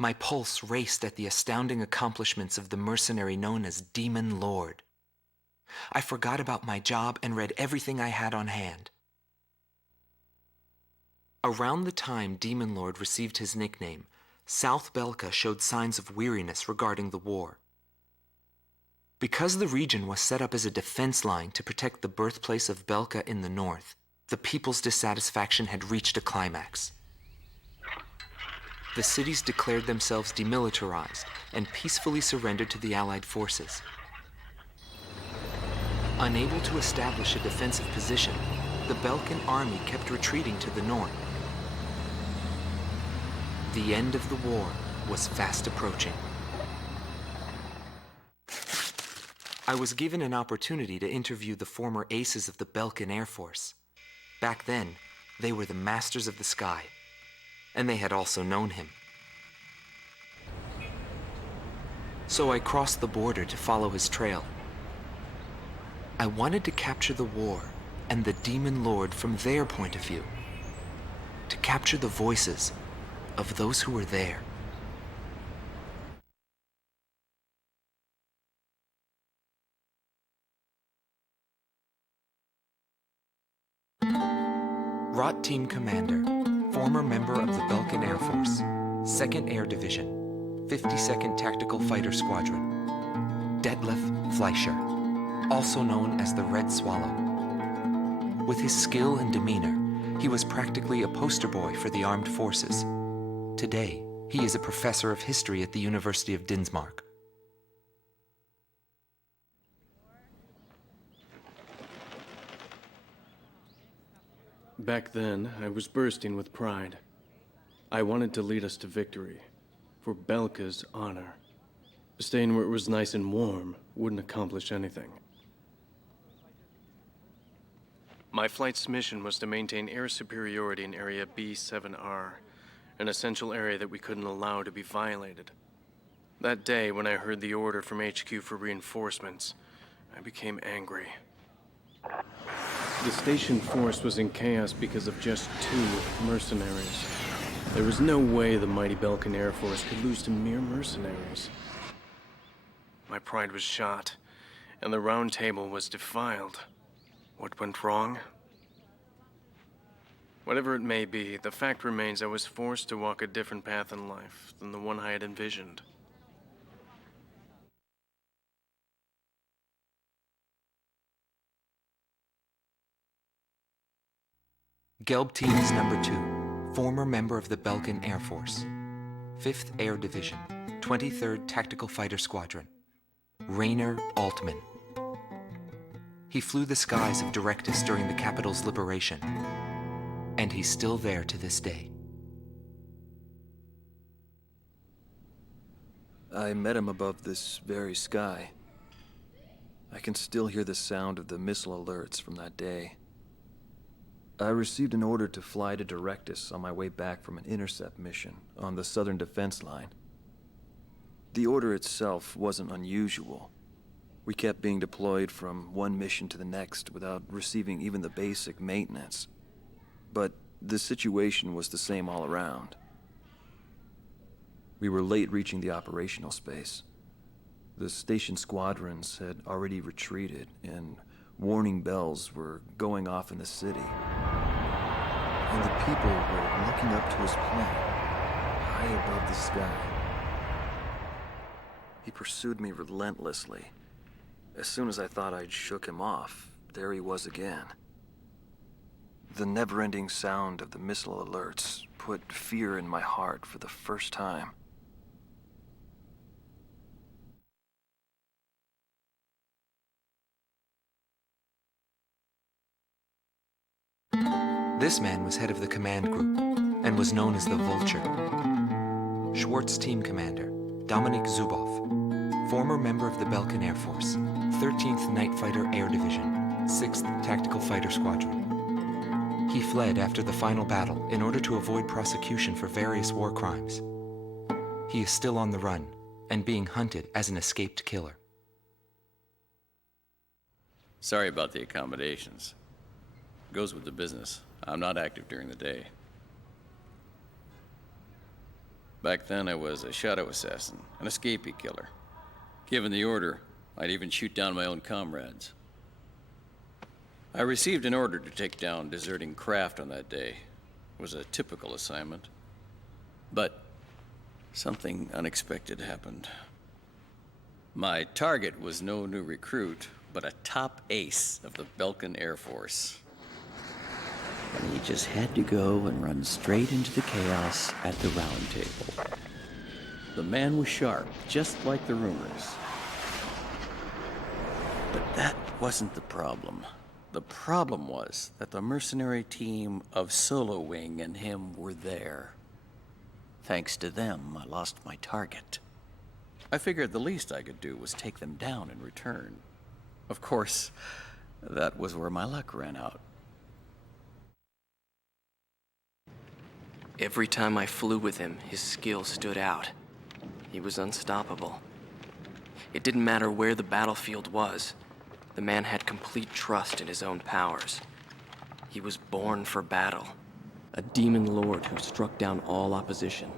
My pulse raced at the astounding accomplishments of the mercenary known as Demon Lord. I forgot about my job and read everything I had on hand. Around the time Demon Lord received his nickname, South Belka showed signs of weariness regarding the war. Because the region was set up as a defense line to protect the birthplace of Belka in the north, the people's dissatisfaction had reached a climax. The cities declared themselves demilitarized and peacefully surrendered to the Allied forces. Unable to establish a defensive position, the Belkan army kept retreating to the north. The end of the war was fast approaching. I was given an opportunity to interview the former aces of the Belkan Air Force. Back then, they were the masters of the sky, and they had also known him. So I crossed the border to follow his trail. I wanted to capture the war and the Demon Lord from their point of view, to capture the voices of those who were there. ROT Team Commander, former member of the Belkan Air Force, 2nd Air Division, 52nd Tactical Fighter Squadron, Detlef Fleischer, also known as the Red Swallow. With his skill and demeanor, he was practically a poster boy for the armed forces. Today, he is a professor of history at the University of Dinsmark. Back then, I was bursting with pride. I wanted to lead us to victory, for Belka's honor. Staying where it was nice and warm wouldn't accomplish anything. My flight's mission was to maintain air superiority in Area B7R, an essential area that we couldn't allow to be violated. That day, when I heard the order from HQ for reinforcements, I became angry. The station force was in chaos because of just 2 mercenaries. There was no way the mighty Belkan Air Force could lose to mere mercenaries. My pride was shot, and the round table was defiled. What went wrong? Whatever it may be, the fact remains I was forced to walk a different path in life than the one I had envisioned. Gelb Teams Number 2, former member of the Belkan Air Force, 5th Air Division, 23rd Tactical Fighter Squadron, Rainer Altman. He flew the skies of Directus during the capital's liberation, and he's still there to this day. I met him above this very sky. I can still hear the sound of the missile alerts from that day. I received an order to fly to Directus on my way back from an intercept mission on the southern defense line. The order itself wasn't unusual. We kept being deployed from one mission to the next without receiving even the basic maintenance. But the situation was the same all around. We were late reaching the operational space. The station squadrons had already retreated, and warning bells were going off in the city. And the people were looking up to his plane, high above the sky. He pursued me relentlessly. As soon as I thought I'd shook him off, there he was again. The never-ending sound of the missile alerts put fear in my heart for the first time. This man was head of the command group and was known as the Vulture. Schwartz Team Commander, Dominik Zubov, former member of the Belkan Air Force, 13th Night Fighter Air Division, 6th Tactical Fighter Squadron. He fled after the final battle in order to avoid prosecution for various war crimes. He is still on the run and being hunted as an escaped killer. Sorry about the accommodations. Goes with the business. I'm not active during the day. Back then, I was a shadow assassin, an escapee killer. Given the order, I'd even shoot down my own comrades. I received an order to take down deserting craft on that day. It was a typical assignment. But something unexpected happened. My target was no new recruit, but a top ace of the Belkan Air Force. And he just had to go and run straight into the chaos at the round table. The man was sharp, just like the rumors. But that wasn't the problem. The problem was that the mercenary team of Solo Wing and him were there. Thanks to them, I lost my target. I figured the least I could do was take them down in return. Of course, that was where my luck ran out. Every time I flew with him, his skill stood out. He was unstoppable. It didn't matter where the battlefield was. The man had complete trust in his own powers. He was born for battle. A demon lord who struck down all opposition.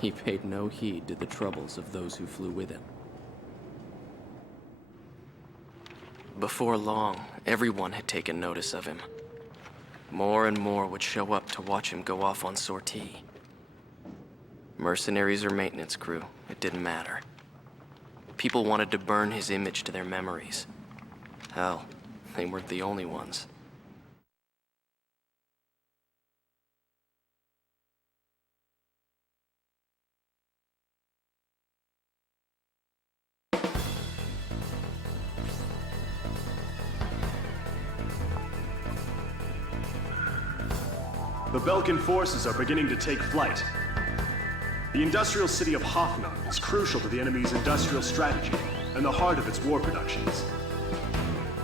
He paid no heed to the troubles of those who flew with him. Before long, everyone had taken notice of him. More and more would show up to watch him go off on sortie. Mercenaries or maintenance crew, it didn't matter. People wanted to burn his image to their memories. Hell, they weren't the only ones. The Belkan forces are beginning to take flight. The industrial city of Hoffnung is crucial to the enemy's industrial strategy and the heart of its war productions.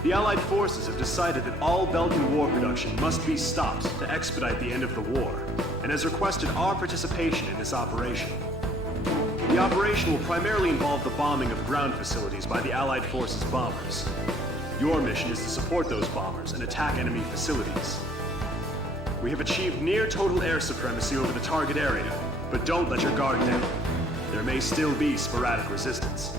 The Allied forces have decided that all Belkan war production must be stopped to expedite the end of the war, and has requested our participation in this operation. The operation will primarily involve the bombing of ground facilities by the Allied forces' bombers. Your mission is to support those bombers and attack enemy facilities. We have achieved near total air supremacy over the target area, but don't let your guard down. There may still be sporadic resistance.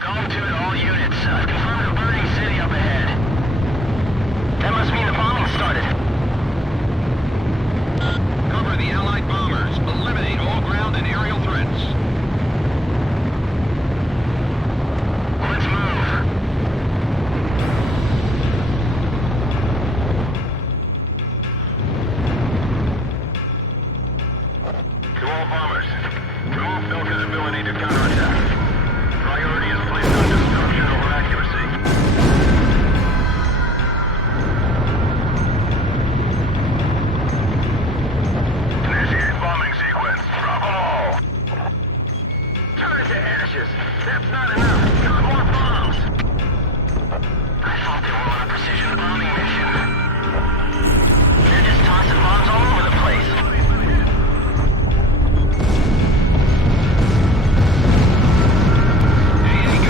Calm to it, all units. I've confirmed a burning city up ahead. That must mean the bombing started. Cover the Allied bombers. Eliminate all ground and aerial threats. Let's move. To all bombers, to all Belkan's ability to counterattack. Priority is placed on destruction over accuracy. Initiate bombing sequence. Drop them all. Turn it to ashes. That's not enough. Drop more bombs. I thought they were on a precision bombing mission. They're just tossing bombs all over the place. Here you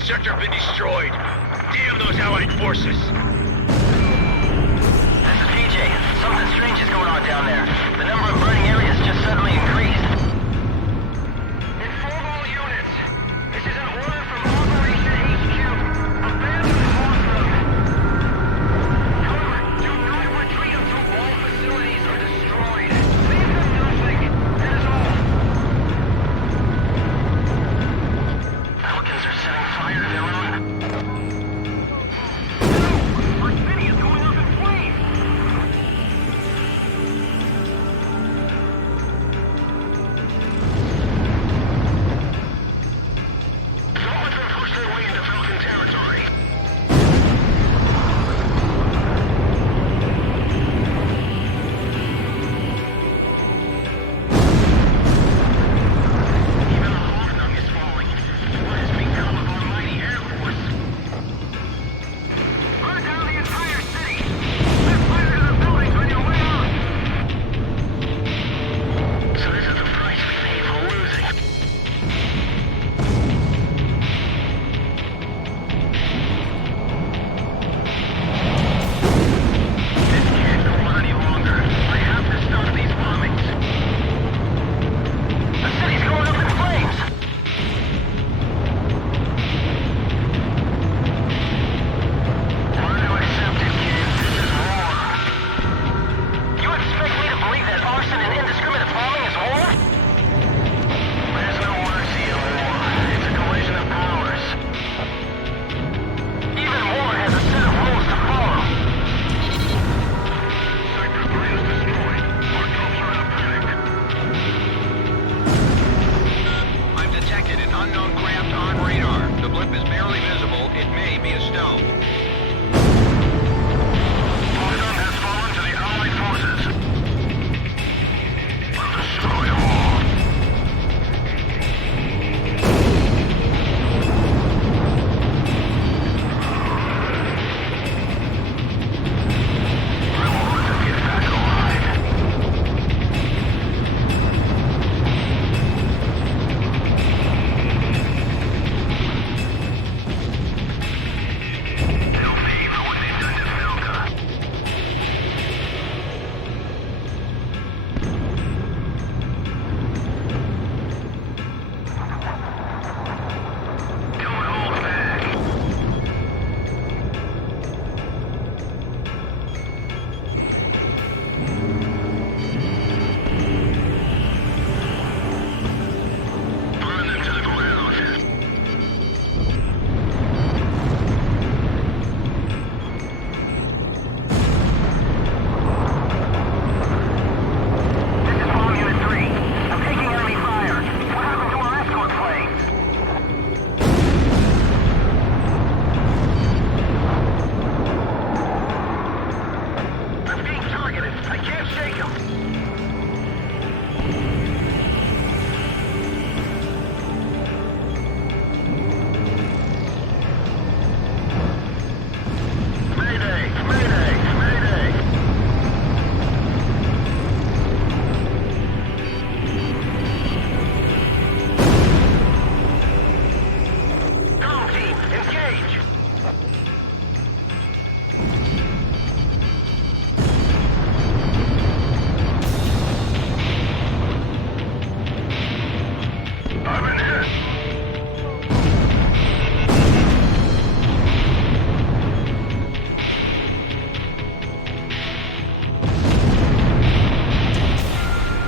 main sector have been destroyed. Damn those Allied forces! This is PJ. Something strange is going on down there. The number of burning areas just suddenly increased. Inform all units. This is an order from Operation HQ. Abandon Hawthorne. However, do not retreat until all facilities are destroyed. Leave them nothing. That is all. Pelicans are setting fire to their own. Our city is going up in flames. Don't let them push their way into Falcon territory. Even the Hawknung is falling. What has become of our mighty Air Force? Burn down the entire city! Set fire to the buildings on your way out! So this is the price we pay for losing. This can't go on any longer. I have to stop these bombings. The city's going up in flames! Learn to accept it, kid. This is war. You expect me to believe that arson and indiscriminate bombing is war? There's no mercy in war. It's a collision of powers. Even war has a set of rules to follow. Sector 3 is destroyed. Our troops are in a panic. I've detected an unknown craft on radar. The blip is barely visible. It may be a stealth. Hawknung has fallen to the Allied forces. We'll destroy them all. I won't let them get back alive. They'll pay for what they've done to Falca. Don't hold back. Burn them to the ground. This is Bomb Unit 3. I'm taking enemy fire. What happened to our escort planes? I'm being targeted. I can't shake them. Mayday! Mayday! Mayday! Come team, engage! I've been hit!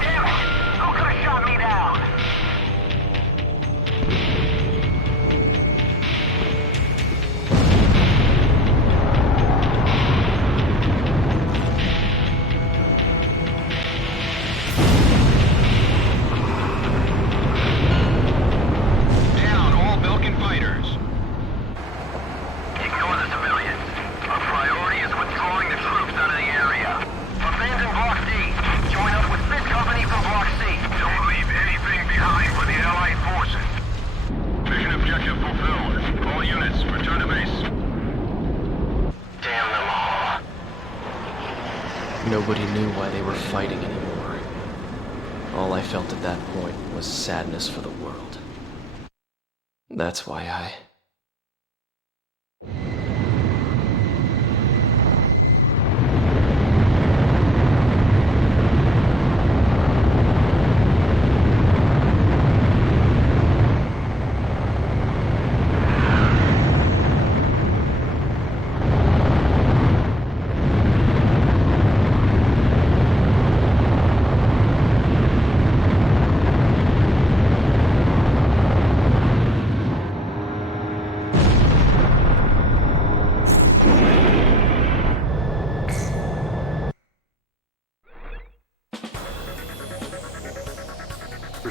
Damn it! Who could have shot me down? Down, all Belkin fighters. Ignore the civilians. Our priority is withdrawing the troops out of the area. Abandon Block D. Join up with this company from Block C. Don't leave anything behind for the Allied forces. Mission objective fulfilled. All units, return to base. Damn them all. Nobody knew why they were fighting anymore. All I felt at that point was sadness for the world. That's why I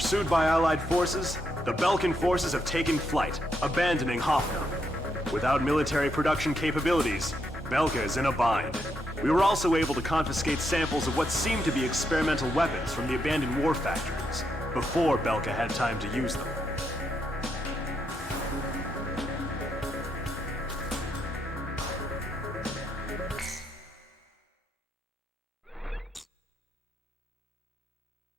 Pursued by Allied forces, the Belkan forces have taken flight, abandoning Hoffnung. Without military production capabilities, Belka is in a bind. We were also able to confiscate samples of what seemed to be experimental weapons from the abandoned war factories, before Belka had time to use them.